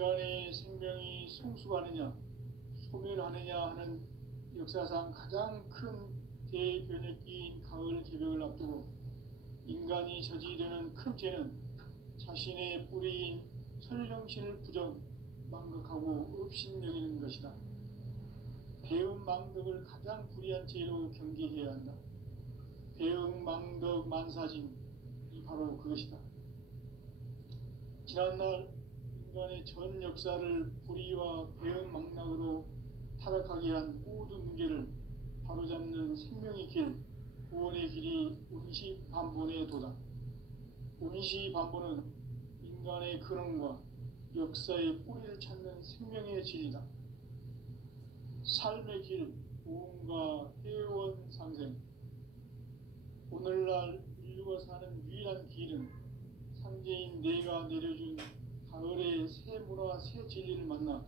인간의 생명이 성숙하느냐 소멸하느냐 하는 역사상 가장 큰 대변혁기인 가을 개벽을 앞두고 인간이 저지르는 큰 죄는 자신의 뿌리인 설령신을 망각하고 업신여기는 것이다. 배은망덕을 가장 불의한 죄로 경계해야 한다. 배은망덕 만사진이 바로 그것이다. 지난날 인간의 전 역사를 불의와 배은망락으로 타락하게 한 모든 문제를 바로잡는 생명의 길, 구원의 길이 운시반본에 도다. 운시반본은 인간의 근원과 역사의 뿌리를 찾는 생명의 진리다. 삶의 길, 구원과 회원 상생. 오늘날 인류가 사는 유일한 길은 상제인 내가 내려준 가을의 새 문화, 새 진리를 만나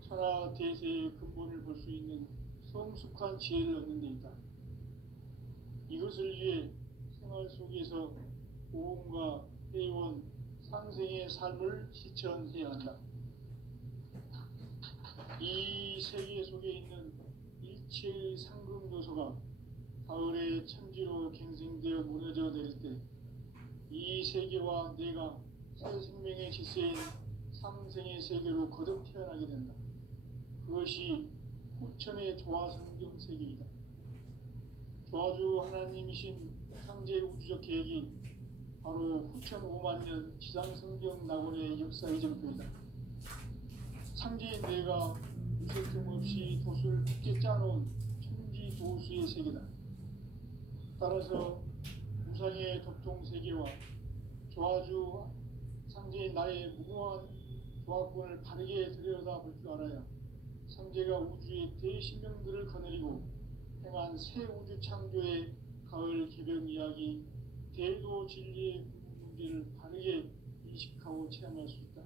천하 대세의 근본을 볼 수 있는 성숙한 지혜를 얻는 데 있다. 이것을 위해 생활 속에서 보험과 회원, 상생의 삶을 실천해야 한다. 이 세계 속에 있는 일체의 상금 요소가 가을의 천지로 갱생되어 무너져 내릴 때 이 세계와 내가 새 생명의 질서인 상생의 세계로 거듭 태어나게 된다. 그것이 후천의 조화성경 세계이다. 조화주 하나님이신 상제 우주적 계획이 바로 후천 5만 년 지상성경 낙원의 역사 이전표이다. 상제인 내가 유세틈 없이 도수를 굳게 짜놓은 천지 도수의 세계다. 따라서 우상의 도통 세계와 조화주 상제인 나의 무궁한 조화권을 바르게 들여다볼 줄 알아야 상제가 우주의 대신명들을 거느리고 행한 새 우주 창조의 가을 개벽 이야기, 대도 진리의 문제를 바르게 인식하고 체험할 수 있다.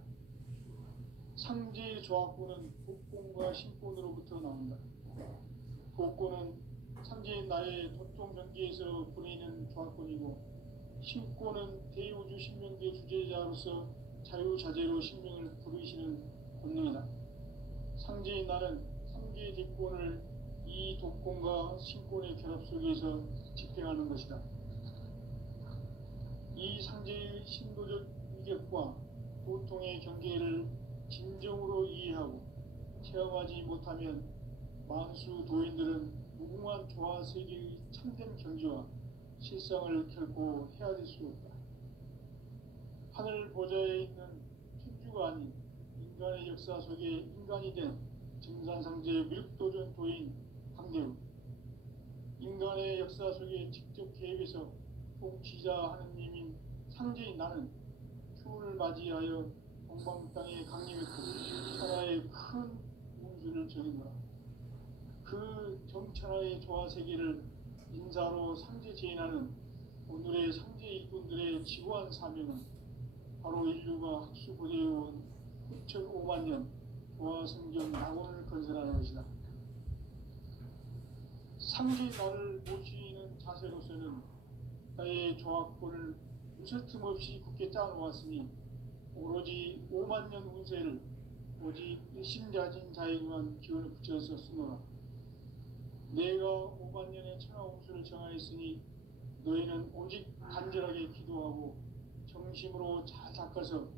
상제의 조화권은 복권과 신권으로부터 나온다. 복권은 상제인 나의 도통 경계에서 보내는 조화권이고, 신권은 대우주 신명계 주제자로서 자유자재로 신명을 부르시는 본능이다. 상제인 나는 상계의 뒷권을 이 독권과 신권의 결합 속에서 집행하는 것이다. 이 상제의 신도적 위력과 도통의 경계를 진정으로 이해하고 체험하지 못하면 만수 도인들은 무궁한 조화 세계의 참된 경지와 실상을 결코 헤아릴 수 없다. 하늘 보좌에 있는 천주가 아닌 인간의 역사 속에 인간이 된 증산상제 미륵도전 도인 황대우, 인간의 역사 속에 직접 개입해서 통치자 하느님인 상제인 나는 추운을 맞이하여 동방 땅에 강림했고 천하의 큰 운수를 적이노라. 그 정천하의 조화 세계를 인사로 상제 제인하는 오늘의 상제 일꾼들의 지고한 사명은 바로 인류가 학수고대해온 6,500만 년 조화 성경 낙원을 건설하는 것이다. 상제 나를 모시는 자세로서는 나의 조화권을 무쇠틈 없이 굳게 짜놓았으니 오로지 5만 년 운세를 오직 일심자진 자에게만 기원을 붙여서 쓰노라. 내가 5만 년의 천하 운수를 정하였으니 너희는 오직 간절하게 기도하고 정심으로 잘 닦아서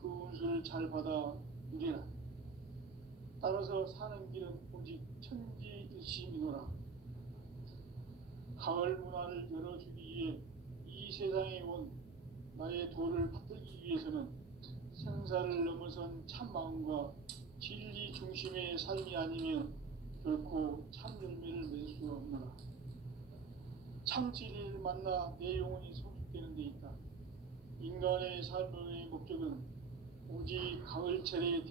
그 운수를 잘 받아 누리라. 따라서 사는 길은 오직 천지일심이노라. 가을 문화를 열어주기 위해 이 세상에 온 나의 도를 받들기 위해서는 생사를 넘어선 참마음과 진리 중심의 삶이 아니면 결코 참 열매를 맺을 수 없노라. 참 진리를 만나 내 영혼이 성숙되는 데 있다. 인간의 삶의 목적은 오직 가을철의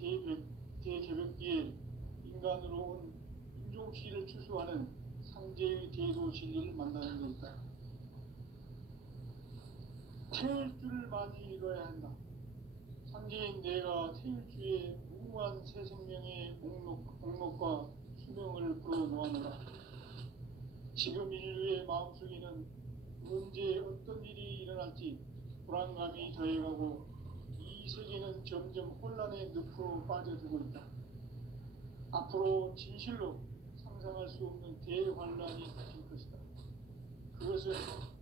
대개벽기에 인간으로 온 인종시를 추수하는 상제의 대도 진리를 만나는 데 있다. 태일 줄을 많이 읽어야 한다. 상제인 내가 태일주의 무궁한 새 생명의 목록과 수명을 불어놓아노라. 지금 인류의 마음속에는 언제 어떤 일이 일어날지 불안감이 더해가고 이 세계는 세계는 점점 혼란의 늪으로 빠져들고 있다. 앞으로 진실로 상상할 수 없는 대환란이 닥칠 것이다. 그것은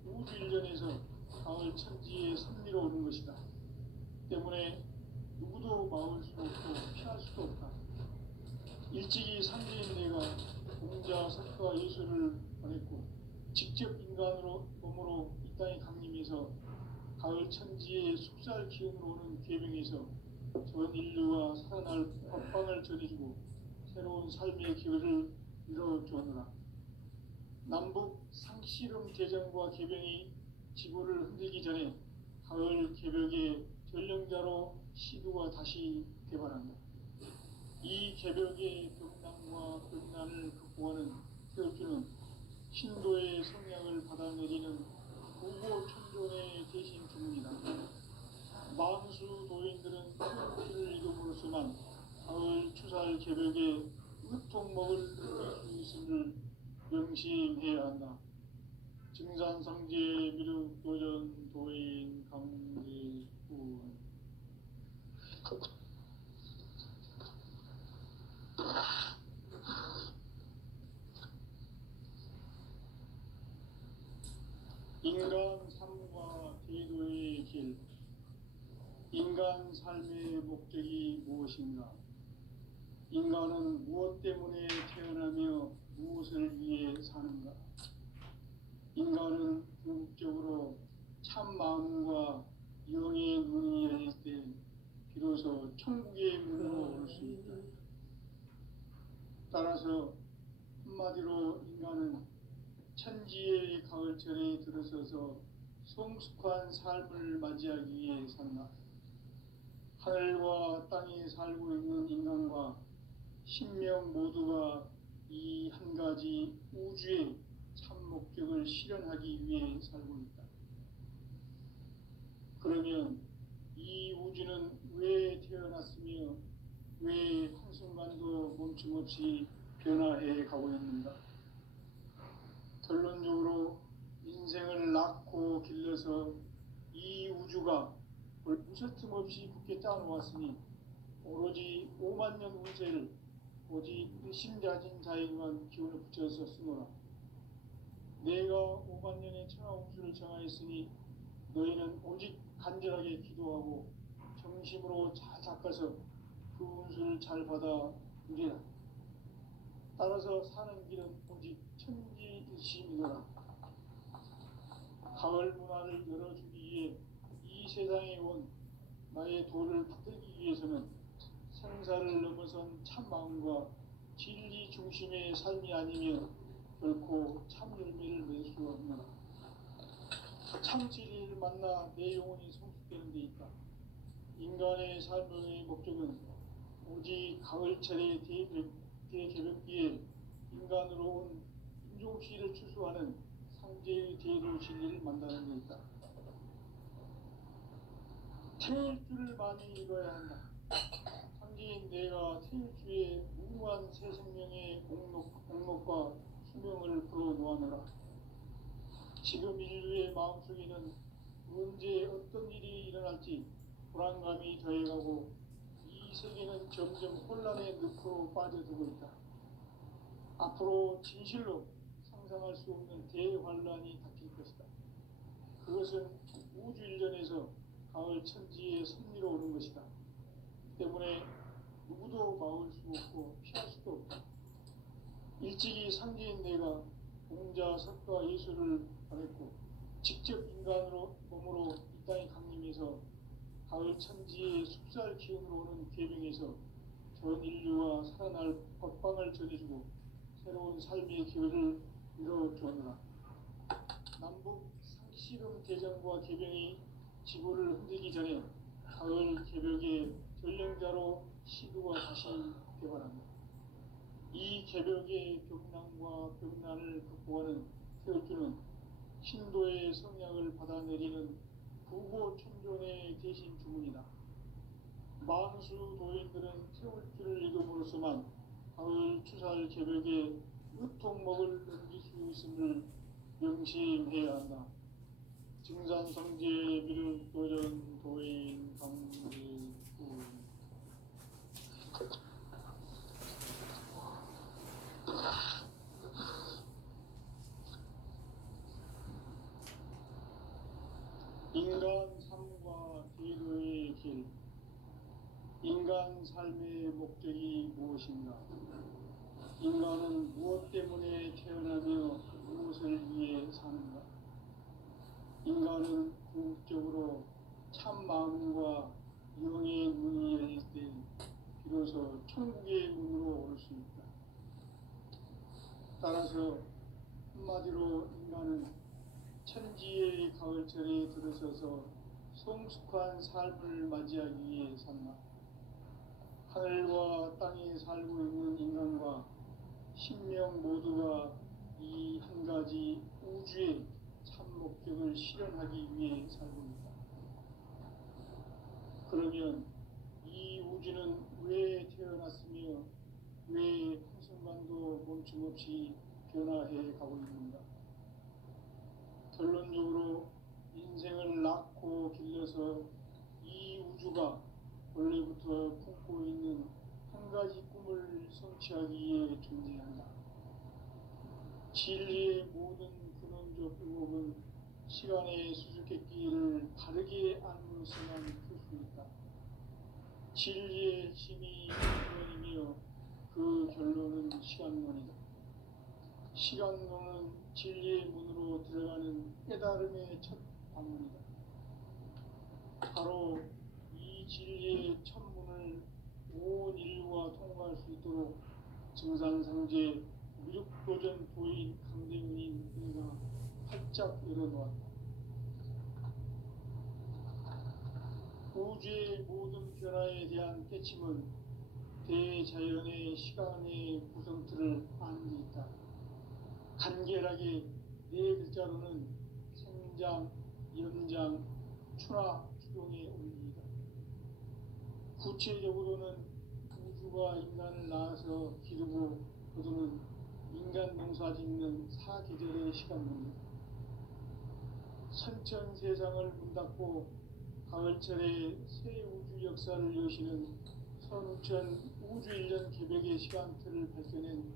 우주 일련에서 가을 천지의 섭리로 오는 것이다. 때문에 누구도 막을 수 없고 피할 수도 없다. 일찍이 상제인 내가 공자, 석가, 예수를 보냈고 직접 인간으로 몸으로 이 땅에 강림해서 가을 천지의 숙살 기운으로 오는 계명에서 전 인류가 살아날 법방을 전해주고 새로운 삶의 기회를 이뤄주었노라. 남북 상씨름 대전과 개병이 지구를 흔들기 전에 가을 개벽의 전령자로 시두가 다시 개발한다. 이 개벽의 벽난과 벽난을 극복하는 태울주는 신도의 성향을 받아내리는 우고 천존의 대신 주문이다. 만수 도인들은 태울주를 이름으로서만 가을 추살 개벽의 으통먹을 느낄 수 있음을 명심해야 한다. 증산상제 미륵도전 도인 강제군 인간 삶과 제도의 길. 인간 삶의 목적이 무엇인가? 인간은 무엇 때문에 태어나며 무엇을 위해 사는가? 인간은 궁극적으로 참 마음과 영의 눈이 열릴 때 비로소 천국의 문으로 올 수 있다. 따라서 한마디로 인간은 천지의 가을철에 들어서서 성숙한 삶을 맞이하기 위해 산다. 하늘과 땅에 살고 있는 인간과 신명 모두가 이 한 가지 우주의 참 목적을 실현하기 위해 살고 있다. 그러면 이 우주는 왜 태어났으며 왜 한순간도 멈춤없이 변화해 가고 있는가? 결론적으로 인생을 낳고 길러서 이 우주가 무셔틈 없이 굳게 짜놓았으니 오로지 5만 년 운세를 오직 일심자진 자에게만 기운을 붙여서 쓰노라. 내가 5만 년의 천하운수를 정하였으니 너희는 오직 간절하게 기도하고 정심으로 잘 닦아서 그 운수를 잘 받아 누리라. 따라서 사는 길은 오직 천지일심이노라. 가을 문화를 열어주기 위해 이 세상에 온 나의 도를 받들기 위해서는 생사를 넘어선 참마음과 진리 중심의 삶이 아니면 결코 참 열매를 맺을 수 없노라. 참 진리를 만나 내 영혼이 성숙되는 데 있다. 인간의 삶의 목적은 오직 가을철의 대개벽기에 인간으로 온 인종시를 추수하는 상제의 대도 진리를 만나는 데 있다. 태일주를 많이 읽어야 한다. 상제인 내가 태일주의 무궁한 새 생명의 목록과 수명을 풀어놓아노라. 지금 인류의 마음속에는 언제 어떤 일이 일어날지 불안감이 더해가고 이 세계는 점점 혼란의 늪으로 빠져들고 있다. 앞으로 진실로 상상할 수 없는 대환란이 닥칠 것이다. 그것은 우주 일련에서 가을 천지의 섭리로 오는 것이다. 때문에 누구도 막을 수 없고 피할 수도 없다. 일찍이 상제인 내가 공자, 석가, 예수를 보냈고 직접 인간으로 몸으로 이 땅에 강림해서 가을 천지의 숙살 기운으로 오는 계명에서 전 인류가 살아날 법방을 전해주고 새로운 삶의 기회를 이뤄주었노라. 남북 상씨름 대전과 개병이 지구를 흔들기 전에 가을 개벽의 전령자로 시두가 다시 개발한다. 이 개벽의 벽난과 벽난을 극복하는 태울주는 신도의 성향을 받아내리는 부고 천존의 대신 주문이다. 만수 도인들은 태울주를 이름으로서만 가을 추살 개벽의 으통먹을 넘길 수 있음을 명심해야 한다. 증산상제 미륵도전 도인 강제군 진정한 삶의 목적이 무엇인가? 인간은 무엇 때문에 태어나며 무엇을 위해 사는가? 인간은 궁극적으로 참 마음과 영의 문이 열릴 때 비로소 천국의 문으로 올 수 있다. 따라서 한마디로 인간은 천지의 가을철에 들어서서 성숙한 삶을 맞이하기 위해 산다. 하늘과 땅에 살고 있는 인간과 신명 모두가 이 한 가지 우주의 참 목적을 실현하기 위해 살고 있다. 그러면 이 우주는 왜 태어났으며 왜 한순간도 멈춤없이 변화해 가고 있는가? 결론적으로 인생을 낳고 길러서 이 우주가 원래부터 품고 있는 한 가지 꿈을 성취하기 위해 존재한다. 진리의 모든 근원적 의혹은 시간의 수수께끼를 바르게 알므로서만 풀 수 있다. 진리의 힘이 근원이며 그 결론은 시간론이다. 시간론은 진리의 문으로 들어가는 깨달음의 첫 방문이다. 바로 이 진리의 첫 문을 온 인류가 통과할 수 있도록 증산상제 미륵도전 도인 강대문인 그가 활짝 열어놓았다. 우주의 모든 변화에 대한 깨침은 대자연의 시간의 구성틀을 아는 데 있다. 간결하게 네 글자로는 생장, 연장, 추나 추동의 원리이다. 구체적으로는 우주가 인간을 낳아서 기르고 거두는 인간 농사 짓는 사계절의 시간론이다. 선천 세상을 문 닫고 가을철에 새 우주 역사를 여시는 선우천 우주 1년 개벽의 시간틀을 밝혀낸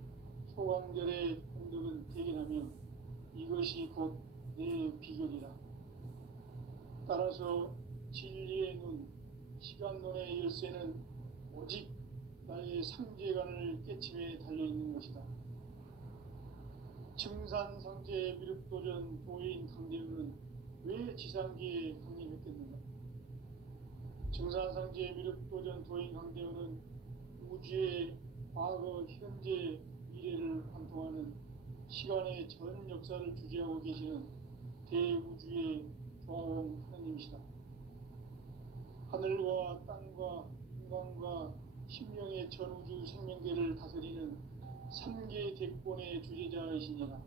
소강절의 공덕은 대견하며 이것이 곧 내 비결이라. 따라서 진리의 눈, 시간론의 열쇠는 오직 나의 상제관을 깨침에 달려있는 것이다. 증산상제 미륵도전 도인 강대우는 왜 지상계에 강림했겠는가? 증산상제 미륵도전 도인 강대우는 우주의 과거, 현재, 미래를 관통하는 시간의 전 역사를 주재하고 계시는 대우주의 조화원 하느님이시다. 하늘과 땅과 인간과 신명의 전우주 생명계를 다스리는 3개 대권의 주제자이시니라.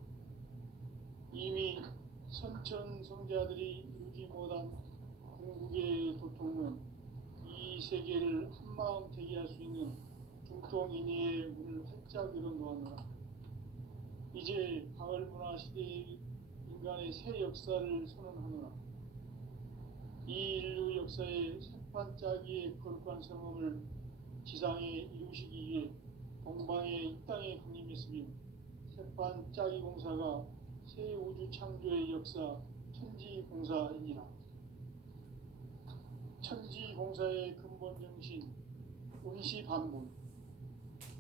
이미 선천 성자들이 이루지 못한 궁극의 도통은 이 세계를 한마음 되게 할 수 있는 중통인의의 문을 활짝 열어놓았노라. 이제 가을 문화 시대의 인간의 새 역사를 선언하노라. 이 인류 역사의 새판짜기의 거룩한 성험을 지상에 이루시기 위해 동방의 이 땅에 강림했으며 새판짜기 공사가 새 우주 창조의 역사 천지공사이니라. 천지공사의 근본 정신 운시반본.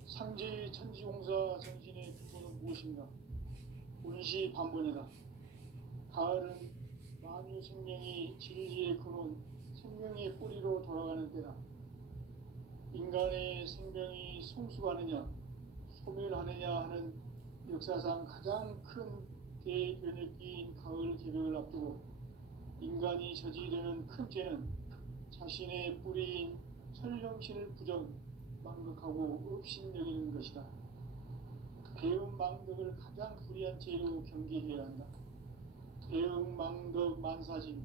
상제의 천지공사 정신의 근본은 무엇인가? 운시반본이다. 가을은 만유 생명이 진리의 근원, 생명의 뿌리로 돌아가는 때다. 인간의 생명이 성숙하느냐, 소멸하느냐 하는 역사상 가장 큰 대변혁기인 가을 개벽을 앞두고 인간이 저지르는 큰 죄는 자신의 뿌리인 설령신을 부정, 망극하고 업신여기는 것이다. 배은망덕을 가장 불의한 죄로 경계해야 한다. 배은망덕 만사짐이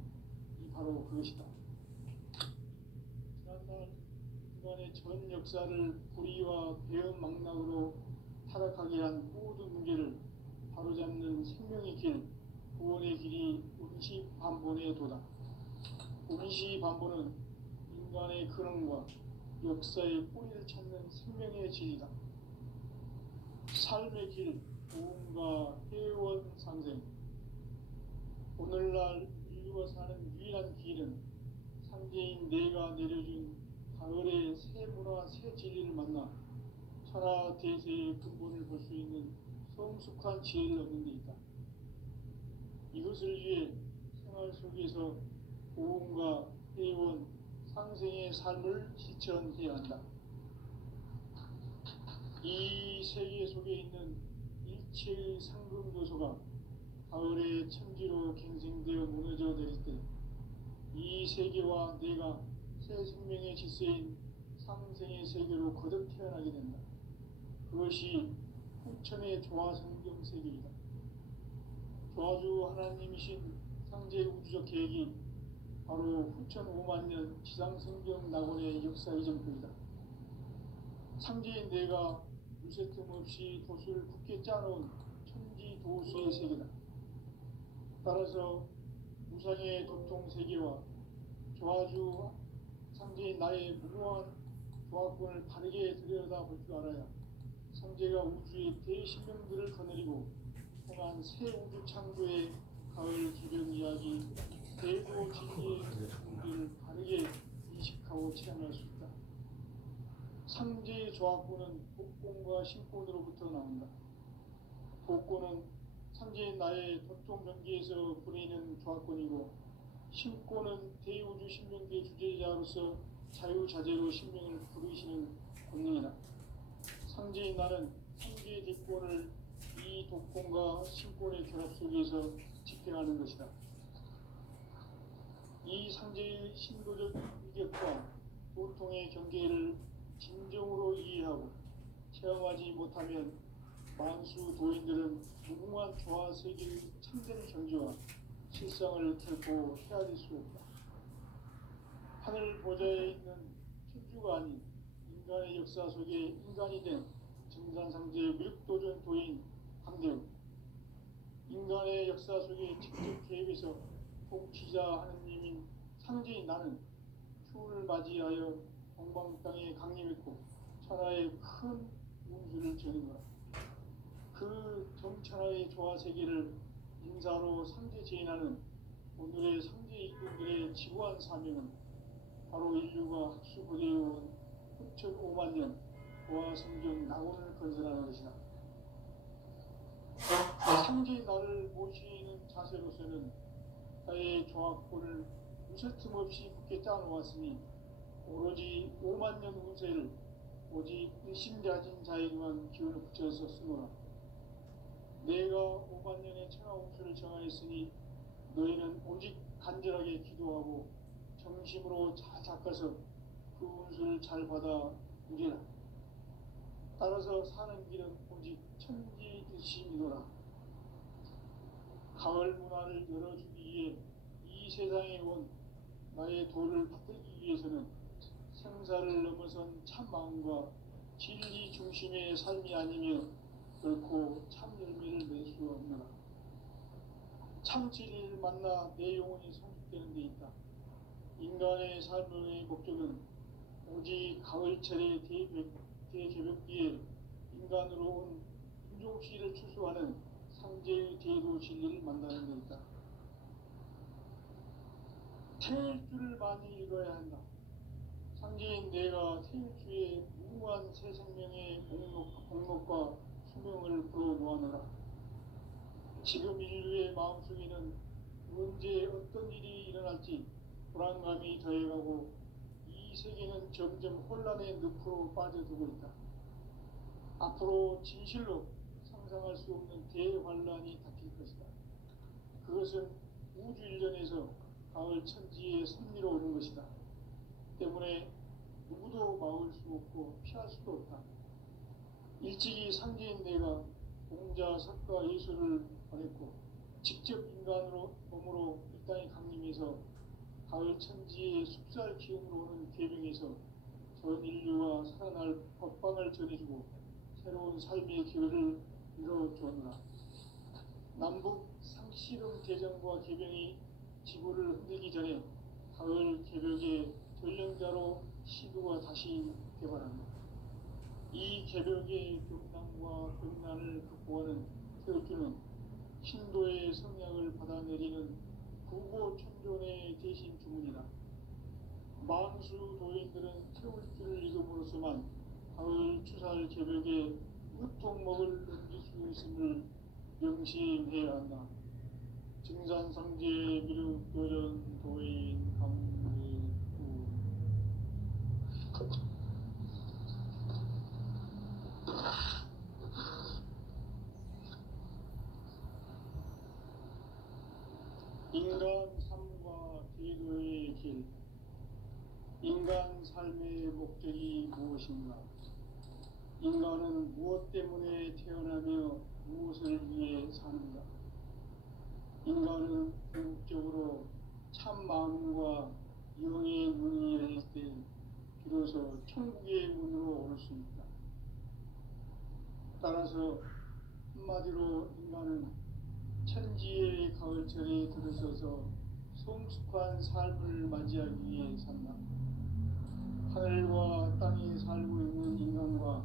바로 그것이다. 지난날 인간의 전 역사를 불의와 배은망락으로 타락하게 한 모든 문제를 바로잡는 생명의 길, 구원의 길이 운시반본의 도다. 운시반본은 인간의 근원과 역사의 뿌리를 찾는 생명의 질이다. 삶의 길, 부흥과 회원 상생. 오늘날 인류가 사는 유일한 길은 상제인 내가 내려준 가을의 새 문화, 새 진리를 만나 천하 대세의 근본을 볼 수 있는 성숙한 지혜를 얻는 데 있다. 이것을 위해 생활 속에서 고운과 회원, 상생의 삶을 실천해야 한다. 이 세계 속에 있는 일체의 상금 요소가 가을의 천지로 갱생되어 무너져 내릴 때 이 세계와 내가 새 생명의 질서인 상생의 세계로 거듭 태어나게 된다. 그것이 후천의 조화성경 세계이다. 조화주 하나님이신 상제 우주적 계획이 바로 후천 5만 년 지상성경 낙원의 역사 이전표이다. 상제인 내가 무쇠 틈 없이 도수를 굳게 짜놓은 천지 도수의 세계다. 따라서 무상의 도통 세계와 조화주 상제인 나의 무모한 조화권을 바르게 들여다볼 줄 알아야 상제가 우주의 대신명들을 거느리고 행한 새 우주 창조의 가을 기변 이야기, 대도 진리의 문제를 바르게 인식하고 체험할 수 있다. 상제의 조화권은 복권과 신권으로부터 나온다. 복권은 상제인 나의 도통 경계에서 부리는 조화권이고, 신권은 대우주 신명계 주제자로서 자유자재로 신명을 부르시는 권능이다. 상제인 나는 상제의 대권을 이 독권과 신권의 결합 속에서 집행하는 것이다. 이 상제의 신도적 위격과 도통의 경계를 진정으로 이해하고 체험하지 못하면 만수 도인들은 무궁한 조화 세계의 참된 경지와 실상을 결코 헤아릴 수 없다. 하늘 보좌에 있는 천주가 아닌 인간의 역사 속에 인간이 된 정산상제의 미륵도전 도인 함대우, 인간의 역사 속에 직접 개입해서 통치자 하느님인 상제인 나는 추운을 맞이하여 동방 땅에 강림했고 천하의 큰 운수를 전했노라. 그 정천하의 조화 세계를 인사로 상제 제인하는 오늘의 상제 일꾼들의 지구한 사명은 바로 인류가 학수고대해온 후천 5만 년 조화 성경 낙원을 건설하는 것이다. 상제의 나를 모시는 자세로서는 나의 조화권을 무쇠 틈 없이 굳게 짜놓았으니 오로지 5만 년 운세를 오직 일심자진 자에게만 기운을 붙여서 쓰노라. 내가 5만 년의 천하 운수를 정하였으니 너희는 오직 간절하게 기도하고 정심으로 잘 닦아서 그 운수를 잘 받아 누리라. 따라서 사는 길은 오직 천지일심이노라. 가을 문화를 열어주기 위해 이 세상에 온 나의 도를 받들기 위해서는 생사를 넘어선 참 마음과 진리 중심의 삶이 아니면 결코 참 열매를 낼 수 없노라. 참 진리를 만나 내 영혼이 성숙되는 데 있다. 인간의 삶의 목적은 오직 가을철의 대개벽기에 인간으로 온 인종시를 추수하는 상제의 대도 진리를 만나는 데 있다. 태일주를 많이 읽어야 한다. 상제인 내가 태일주의 무궁한 새 생명의 목록과 수명을 불어놓아노라. 지금 인류의 마음속에는 언제 어떤 일이 일어날지 불안감이 더해가고 이 세계는 점점 혼란의 늪으로 빠져들고 있다. 앞으로 진실로 상상할 수 없는 대환란이 닥칠 것이다. 그것은 우주 일련에서 가을 천지의 섭리로 오는 것이다. 때문에 누구도 막을 수 없고 피할 수도 없다. 일찍이 상제인 내가 공자, 석가, 예수를 보냈고 직접 인간으로 몸으로 이 땅에 강림해서 가을 천지의 숲살 기운으로 오는 계명에서 전 인류와 살아날 법방을 전해주고 새로운 삶의 기회를 이뤄주었노라. 남북 상씨름 대전과 계명이 지구를 흔들기 전에 가을 개벽의 전령자로 시도가 다시 개발한다. 이 개벽의 경남과 병난을 극복하는 태울주는 신도의 성약을 받아내리는 구고 천존의 대신 주문이다. 만수 도인들은 태울 줄을 익음으로써만 가을 추살 개벽에 으통먹을 넘길 수 있음을 명심해야 한다. 증산상제 미륵도전 도인 강대구. 인간 삶과 제도의 길. 인간 삶의 목적이 무엇인가? 인간은 무엇 때문에 태어나며 무엇을 위해 사는가? 인간은 궁극적으로 참 마음과 영의 문이 열릴 때 비로소 천국의 문으로 올 수 있다. 따라서 한마디로 인간은 천지의 가을철에 들어서서 성숙한 삶을 맞이하기 위해 산다. 하늘과 땅에 살고 있는 인간과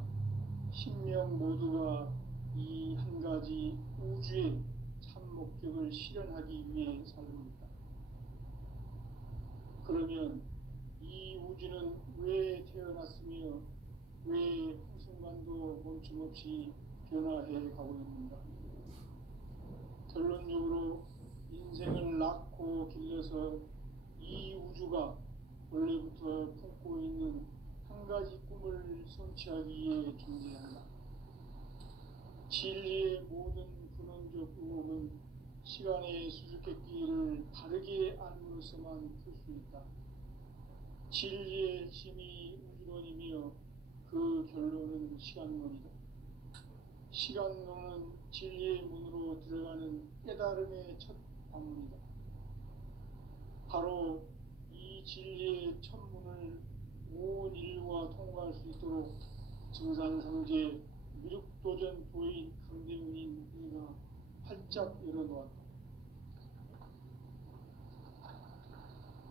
신명 모두가 이 한 가지 우주의 참 목적을 실현하기 위해 살고 있다. 그러면 이 우주는 왜 태어났으며 왜 한순간도 멈춤없이 변화해 가고 있는가? 결론적으로 인생을 낳고 길러서 이 우주가 원래부터 품고 있는 한 가지 꿈을 성취하기 위해 존재한다. 진리의 모든 근원적 의혹은 시간의 수수께끼를 바르게 알므로써만 풀 수 있다. 진리의 힘이 우주론이며 그 결론은 시간론이다. 시간론은 진리의 문으로 들어가는 깨달음의 첫 방문이다. 바로 이 진리의 첫 문을 온 인류가 통과할 수 있도록 증산상제 미륵도전 도인 강대문인 이가 활짝 열어놓았다.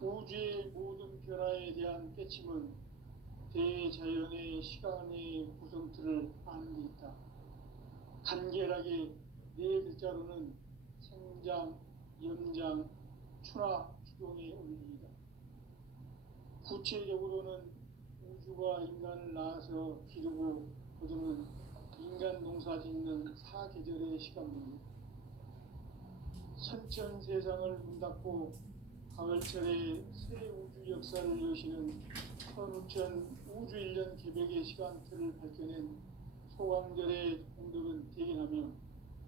우주의 모든 변화에 대한 깨침은 대자연의 시간의 구성틀을 아는 데 있다. 간결하게 네 글자로는 생장, 염장, 추나 추동의 원리이다. 구체적으로는 우주가 인간을 낳아서 기르고 거두는 인간 농사 짓는 사계절의 시간입니다. 선천 세상을 문닫고 가을철에 새 우주 역사를 여시는 선우천 우주 1년 개벽의 시간틀을 밝혀낸 소강절의 공덕은 대견하며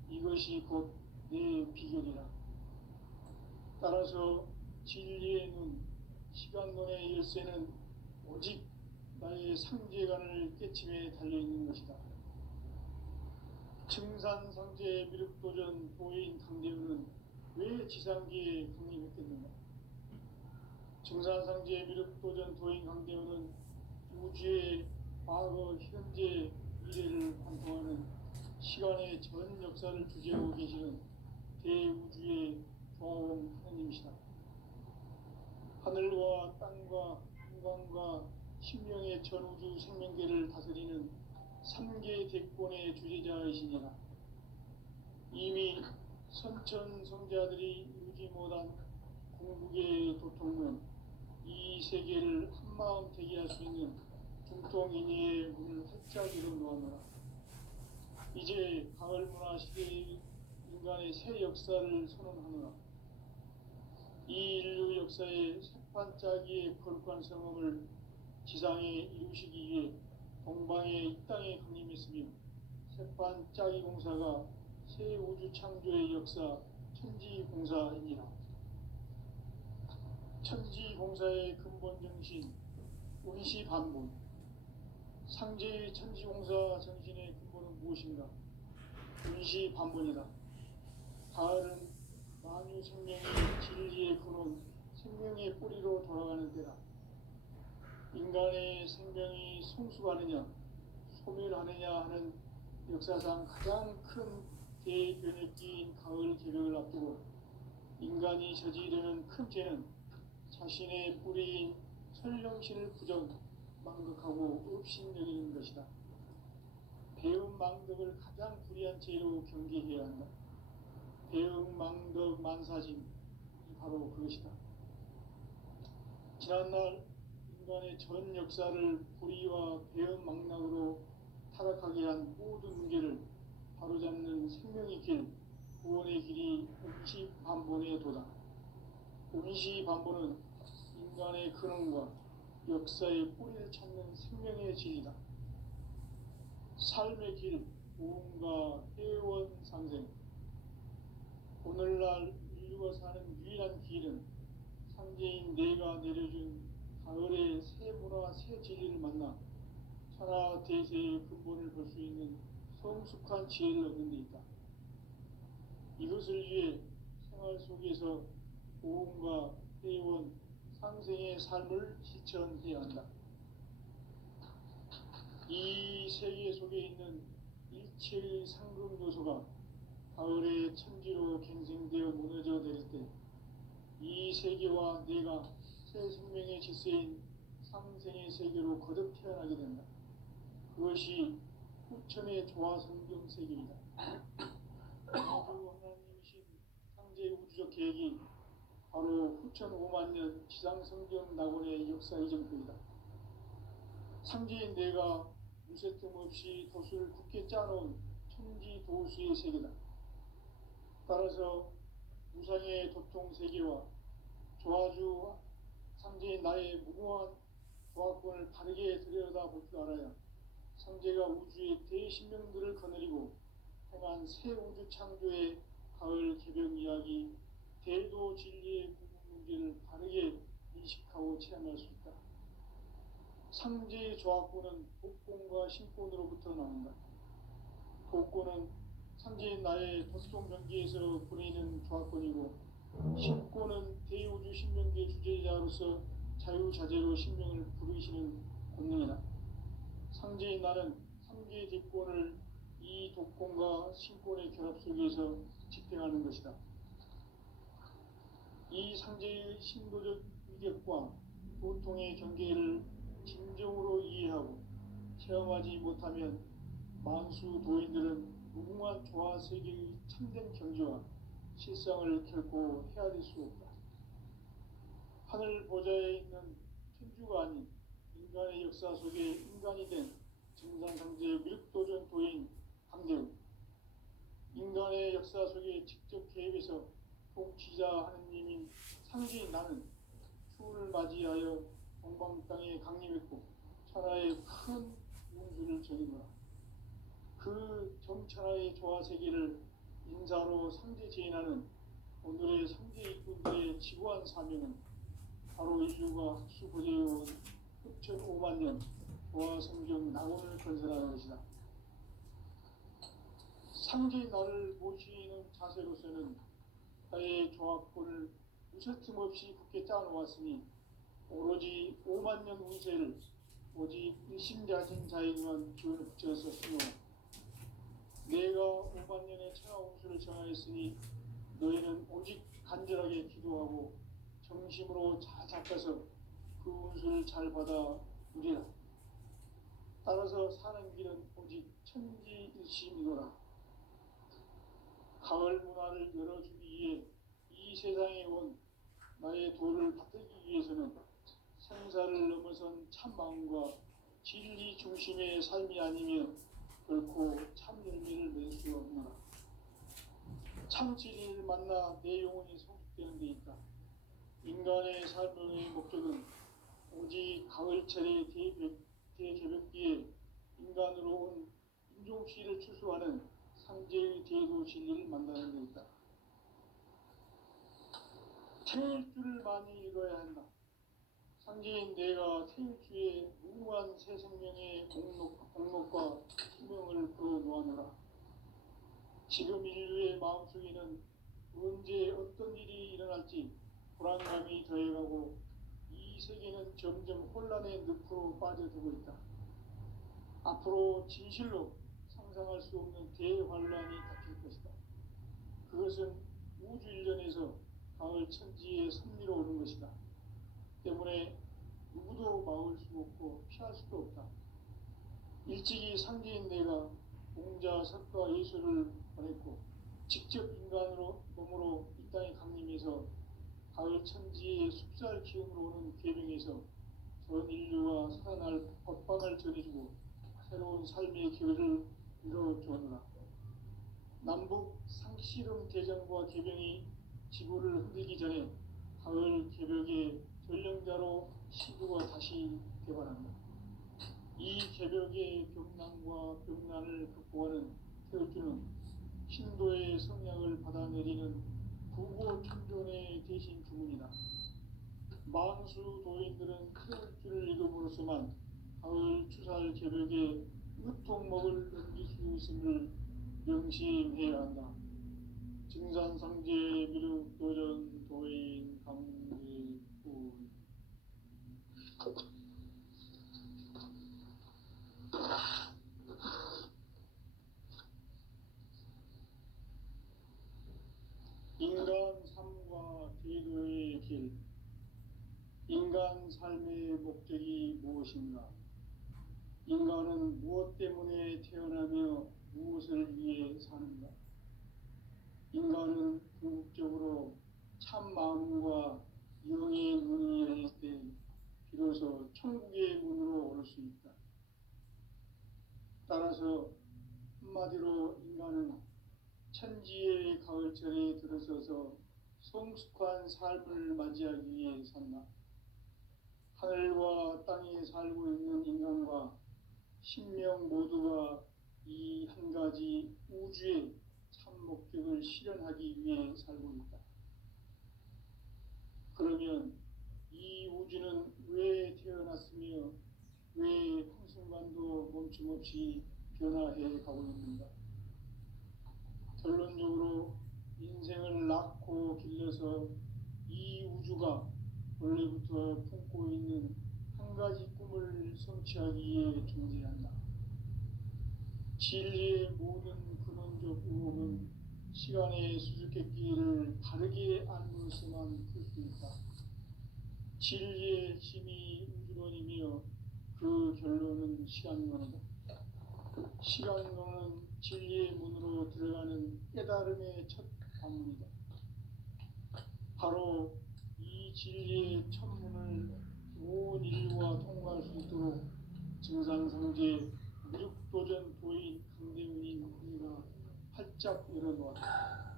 이것이 곧 내 비결이라. 따라서 진리의 눈, 시간론의 열쇠는 오직 나의 상제관을 깨침에 달려있는 것이다. 증산상제 미륵도전 도인 강대우는 왜 지상계에 강림했겠는가? 증산상제 미륵도전 도인 강대우는 우주의 과거, 현재, 미래를 관통하는 시간의 전 역사를 주재하고 계시는 대우주의 종원 하느님이시다. 하늘과 땅과 인간과 신명의 전우주 생명계를 다스리는 3계 대권의 주제자이시니라. 이미 선천 성자들이 이루지 못한 궁극의 도통문, 이 세계를 한마음 되게 할 수 있는 중통인의의 문을 활짝 열어놓았노라. 이제 가을 문화 시대의 인간의 새 역사를 선언하노라. 이 인류 역사의 새판짜기의 거룩한 성험을 지상에 이루시기 위해 동방의 이 땅에 강림했으며 새판짜기 공사가 새 우주 창조의 역사 천지공사이니라. 천지공사의 근본 정신 운시반본. 상제의 천지공사 정신의 근본은 무엇인가? 운시반본이다. 가을은 만유 생명이 진리의 근원, 생명의 뿌리로 돌아가는 때다. 인간의 생명이 성숙하느냐, 소멸하느냐 하는 역사상 가장 큰 대변혁기인 가을 개벽을 앞두고 인간이 저지르는 큰 죄는 자신의 뿌리인 설령신을 부정, 망극하고 업신여기는 것이다. 배움 망덕을 가장 불의한 죄로 경계해야 한다. 배움 망덕 만사짐이 바로 그것이다. 지난날 인간의 전 역사를 불의와 배은망락으로 타락하게 한 모든 문제를 바로잡는 생명의 길, 구원의 길이 운시반본의 도다. 운시반본은 인간의 근원과 역사의 뿌리를 찾는 생명의 진리다. 삶의 길, 무언가 해원상생. 오늘날 인류가 사는 유일한 길은 상제인 내가 내려준 가을의 새 문화, 새 진리를 만나 천하 대세의 근본을 볼 수 있는 성숙한 지혜를 얻는 데 있다. 이것을 위해 생활 속에서 보험과 회원, 상생의 삶을 실천해야 한다. 이 세계 속에 있는 일체의 상금 요소가 가을의 천지로 갱생되어 무너져 내릴 때 이 세계와 내가 새 생명의 질서인 상생의 세계로 거듭 태어나게 된다. 그것이 후천의 조화성경 세계이다. 하나님이신 상제 우주적 계획이 바로 후천 5만 년 지상성경 낙원의 역사 이정표이다. 상제인 내가 무쇠틈 없이 도수를 굳게 짜놓은 천지 도수의 세계다. 따라서 우상의 도통 세계와 조화주 상제인 나의 무궁한 조화권을 바르게 들여다볼 줄 알아야 상제가 우주의 대신명들을 거느리고 행한 새 우주 창조의 가을 개벽 이야기, 대도 진리의 구분 문제를 바르게 인식하고 체험할 수 있다. 상제의 조화권은 복권과 신권으로부터 나온다. 복권은 상제인 나의 도통 경계에서 보내는 조화권이고, 신권은 대우주 신명계 주제자로서 자유자재로 신명을 부르시는 권능이다. 상제인 나는 상제의 대권을 이 독권과 신권의 결합 속에서 집행하는 것이다. 이 상제의 신도적 위력과 보통의 경계를 진정으로 이해하고 체험하지 못하면 만수 도인들은 무궁한 조화 세계의 참된 경지와 실상을 결코 헤아릴 수 없다. 하늘 보좌에 있는 천주가 아닌 인간의 역사 속에 인간이 된 증산상제의 미륵도전 도인 강대우, 인간의 역사 속에 직접 개입해서 통치자 하느님인 상제인 나는 추운을 맞이하여 동방 땅에 강림했고 천하의 큰 운수를 전이노라. 그 정천하의 조화 세계를 인사로 상제 제인하는 오늘의 상제 일꾼들의 지구한 사명은 바로 인류가 학수고대해온 후천 5만 년 조화 성경 낙원을 건설하는 것이다. 상제인 나를 모시는 자세로서는 나의 조합권을 무쇠틈 없이 굳게 짜놓았으니 오로지 5만 년 운세를 오직 일심자진 자에게만 기운을 붙여서 쓰노. 내가 5만 년의 천하 운수를 정하였으니 너희는 오직 간절하게 기도하고 정심으로 잘 닦아서 그 운수를 잘 받아 누리라. 따라서 사는 길은 오직 천지일심이노라. 가을 문화를 열어주기 위해 이 세상에 온 나의 도를 받들기 위해서는 생사를 넘어선 참 마음과 진리 중심의 삶이 아니면 결코 참 열매를 낼 수 없노라. 참 진리를 만나 내 영혼이 성숙되는 데 있다. 인간의 삶의 목적은 오직 가을철의 대개벽기에 인간으로 온 인종시를 추수하는 상제의 대도 진리를 만나는 데 있다. 태일주를 많이 읽어야 한다. 상제인 내가 태일주의 무궁한 새 생명의 공록과 희명을 풀어놓아노라. 지금 인류의 마음속에는 언제 어떤 일이 일어날지 불안감이 더해가고 이 세계는 점점 혼란의 늪으로 빠져들고 있다. 앞으로 진실로 상상할 수 없는 대환란이 닥칠 것이다. 그것은 우주 일련에서 가을 천지의 섭리로 오는 것이다. 때문에 누구도 막을 수 없고 피할 수도 없다. 일찍이 상제인 내가 공자, 석가, 예수를 보냈고 직접 인간으로 몸으로 이 땅에 강림해서 가을 천지의 숲살 기운으로 오는 계명에서 전 인류가 살아날 법방을 전해주고 새로운 삶의 기회를 열어주었노라. 남북 상씨름 대전과 개병이 지구를 흔들기 전에 가을 개벽의 전령자로 시구가 다시 개발한다. 이 개벽의 병난과 병난을 극복하는 태울주는 신도의 성약을 받아내리는 구고천존의 대신 주문이다. 만수 도인들은 태울주를 읽음으로써만 가을 추살 개벽에 으통먹을 넘길 수 있음을 명심해야 한다. 증산상제 미륵도전 도인 강제구 인간 삶과 제도의 길. 인간 삶의 목적이 무엇인가? 인간은 무엇 때문에 태어나며 무엇을 위해 사는가? 인간은 궁극적으로 참 마음과 영의 문이 열릴 때 비로소 천국의 문으로 오를 수 있다. 따라서 한마디로 인간은 천지의 가을철에 들어서서 성숙한 삶을 맞이하기 위해 산다. 하늘과 땅에 살고 있는 인간과 신명 모두가 이 한 가지 우주의 참 목적을 실현하기 위해 살고 있다. 그러면 이 우주는 왜 태어났으며 왜 한순간도 멈춤없이 변화해 가고 있는가? 결론적으로 인생을 낳고 길러서 이 우주가 원래부터 품고 있는 한 가지 꿈을 성취하기 위해 존재한다. 진리의 모든 근원적 의혹은 시간의 수수께끼를 바르게 알므로서만 풀 수 있다. 진리의 핵심이 우주론이며 그 결론은 시간론이다. 시간론은 진리의 문으로 들어가는 깨달음의 첫 관문이다. 바로 이 진리의 첫 문을 온 인류가 통과할 수 있도록 증산상제 미륵도전 도인 강대문인 우리가 활짝 열어놓았다.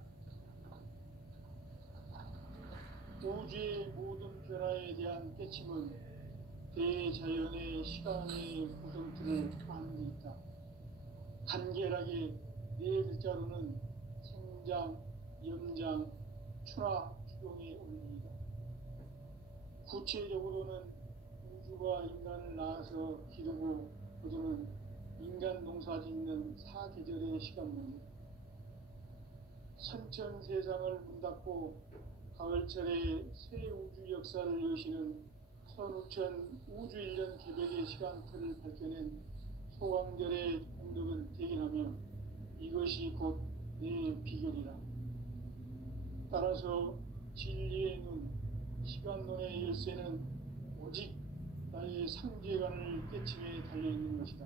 우주의 모든 변화에 대한 깨침은 대자연의 시간의 구성틀을 아는 데 있다. 간결하게 네 글자로는 생장, 염장, 추나, 추동의 원리이다. 구체적으로는 우주가 인간을 낳아서 기르고 거두는 인간 농사 짓는 사계절의 시간문이다. 선천 세상을 문 닫고 가을철에 새 우주 역사를 여시는 선우천 우주 1년 개벽의 시간틀을 밝혀낸 소강절의 공덕을 대견하며 이것이 곧 내 비결이라. 따라서 진리의 눈, 시간론의 열쇠는 오직 나의 상제관을 깨침에 달려있는 것이다.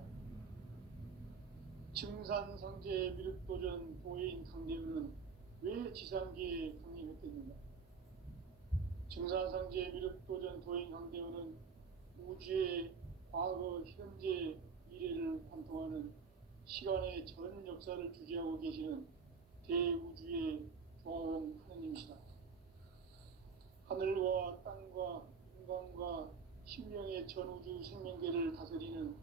증산상제 미륵도전 도인 강대문은 왜 지상계에 강림했겠는가? 증산상제 미륵도전 도인 강대문은 우주의 과거, 현재, 미래를 관통하는 시간의 전 역사를 주재하고 계시는 대우주의 조화원 하느님이시다. 하늘과 땅과 인간과 신명의 전우주 생명계를 다스리는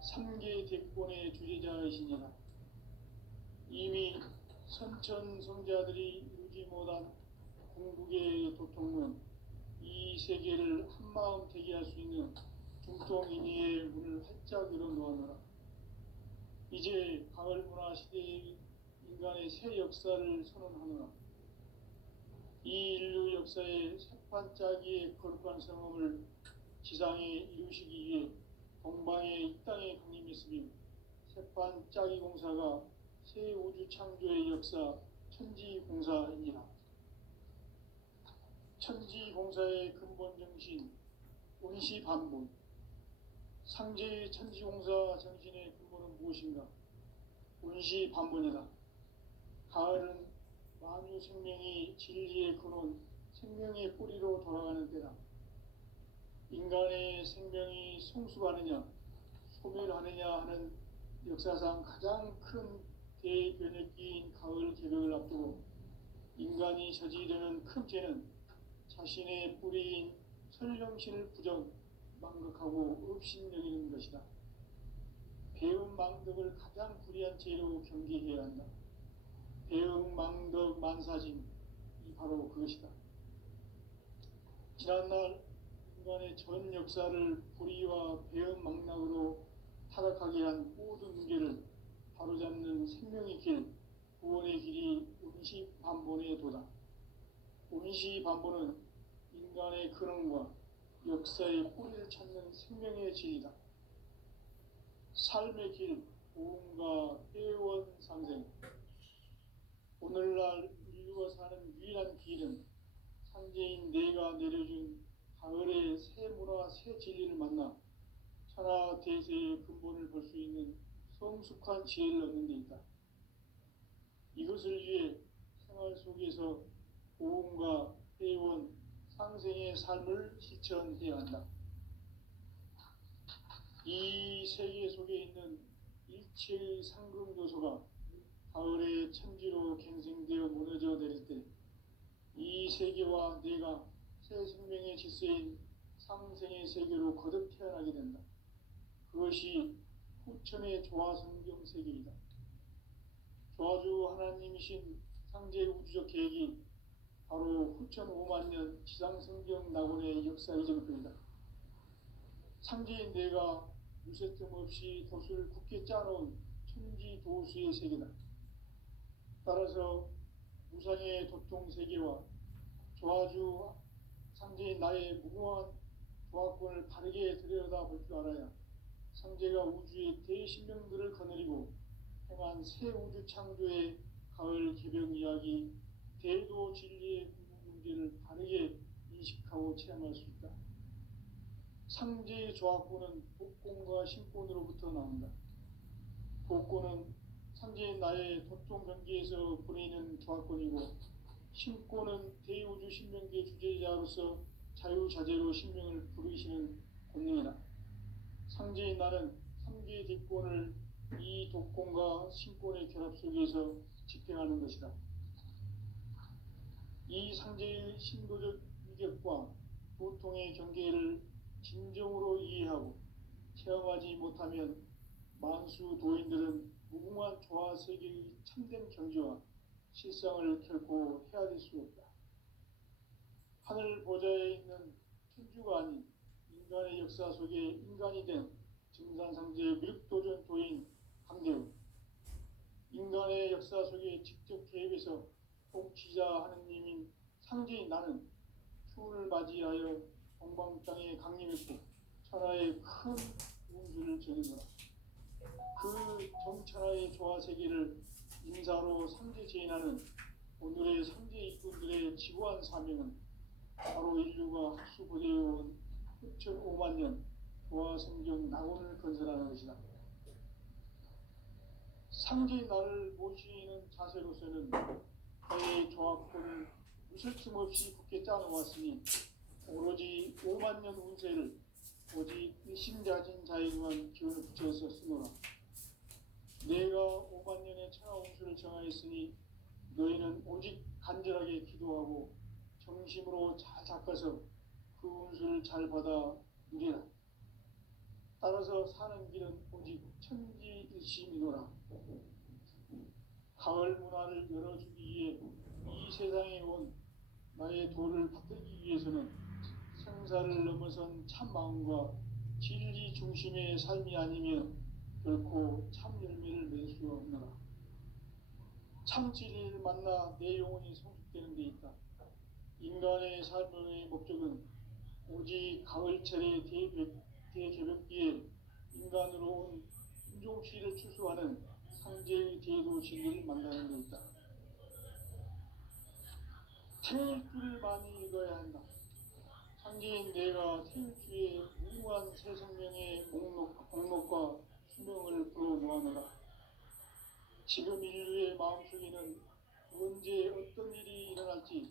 3개 대권의 주재자이시니라. 이미 선천성자들이 이루지 못한 궁극의 도통문, 이 세계를 한마음 되게 할 수 있는 중통인의의 문을 활짝 열어놓았노라. 이제 가을 문화 시대의 인간의 새 역사를 선언하노라. 이 인류 역사의 새반짝이의 거룩한 성험을 지상에 이루시기 위해 동방의 이 땅에 강림했으며 새반짝이 공사가 새 우주 창조의 역사 천지공사이니라. 천지공사의 근본 정신 원시반본. 상제의 천지공사 정신의 근본은 무엇인가? 원시반본이다. 가을은 만유 생명이 진리의 근원, 생명의 뿌리로 돌아가는 때다. 인간의 생명이 성숙하느냐 소멸하느냐 하는 역사상 가장 큰 대변혁기인 가을 개벽을 앞두고 인간이 저지르는 큰 죄는 자신의 뿌리인 설령신을 부정 망각하고 업신여기는 것이다. 배은망덕을 가장 불의한 죄로 경계해야 한다. 배은망덕 만사진이 바로 그것이다. 지난날 인간의 전 역사를 불의와 배은망락으로 타락하게 한 모든 문제를 바로잡는 생명의 길, 구원의 길이 운시반본의 도다. 운시반본은 인간의 근원과 역사의 뿌리를 찾는 생명의 진리다. 삶의 길, 보험과 회원상생. 오늘날 인류가 사는 유일한 길은 상제인 내가 내려준 가을의 새 문화, 새 진리를 만나 천하 대세의 근본을 볼 수 있는 성숙한 지혜를 얻는 데 있다. 이것을 위해 생활 속에서 보험과 회원, 상생의 삶을 실천해야 한다. 이 세계 속에 있는 일체의 상금 요소가 가을의 천지로 갱생되어 무너져 내릴 때 이 세계와 내가 새 생명의 질서인 상생의 세계로 거듭 태어나게 된다. 그것이 후천의 조화성경 세계이다. 조화주 하나님이신 상제 우주적 계획이 바로 후천 5만 년 지상성경 낙원의 역사 이전표이다. 상제인 내가 무쇠뜸 없이 돛을 굳게 짜놓은 천지 도수의 세계다. 따라서 무상의 도통 세계와 조화주 상제인 나의 무궁한 조화권을 바르게 들여다볼 줄 알아야 상제가 우주의 대신명들을 거느리고 행한 새 우주 창조의 가을 개벽 이야기, 대도 진리의 문제를 바르게 인식하고 체험할 수 있다. 상제의 조화권은 복권과 신권으로부터 나온다. 복권은 상제인 나의 도통 경계에서 보내는 조화권이고, 신권은 대우주 신명계 주제자로서 자유자재로 신명을 부르시는 권능이다. 상제인 나는 3개의 대권을 이 독권과 신권의 결합 속에서 집행하는 것이다. 이 상제의 신도적 위격과 보통의 경계를 진정으로 이해하고 체험하지 못하면 만수 도인들은 무궁한 조화세계의 참된 경지와 실상을 결코 헤아릴 수 없다. 하늘 보좌에 있는 천주가 아닌 인간의 역사 속에 인간이 된 증산상제의 밀도전 도인 강대우, 인간의 역사 속에 직접 개입해서 통치자 하느님인 상제인 나는 추운을 맞이하여 동방 땅에 강림했고 천하의 큰 운수를 전해노라. 그 정천하의 조화세계를 인사로 상제 제인하는 오늘의 상제 일꾼들의 지구한 사명은 바로 인류가 학수고대해온 6,5만 년 조화성경 낙원을 건설하는 것이다. 상제인 나를 모시는 자세로서는 나의 조화권을 무설침 없이 굳게 짜놓았으니 오로지 5만 년 운세를 오직 일심자진 자에게만 기운을 붙여서 쓰노라. 내가 5만 년의 천하 운수를 정하였으니 너희는 오직 간절하게 기도하고 정심으로 잘 닦아서 그 운수를 잘 받아 누리라. 따라서 사는 길은 오직 천지일심이노라. 가을 문화를 열어주기 위해 이 세상에 온 나의 도를 받들기 위해서는 생사를 넘어선 참 마음과 진리 중심의 삶이 아니면 결코 참 열매를 맺을 수 없노라. 참 진리를 만나 내 영혼이 성숙되는 데 있다. 인간의 삶의 목적은 오직 가을철의 대개벽기에 인간으로 온 인종시를 추수하는 상제의 대도 진리를 만나는 데 있다. 태일주를 많이 읽어야 한다. 상제인 내가 태일주의 무궁한 새 생명의 목록과 수명을 불어모아노라. 지금 인류의 마음속에는 언제 어떤 일이 일어날지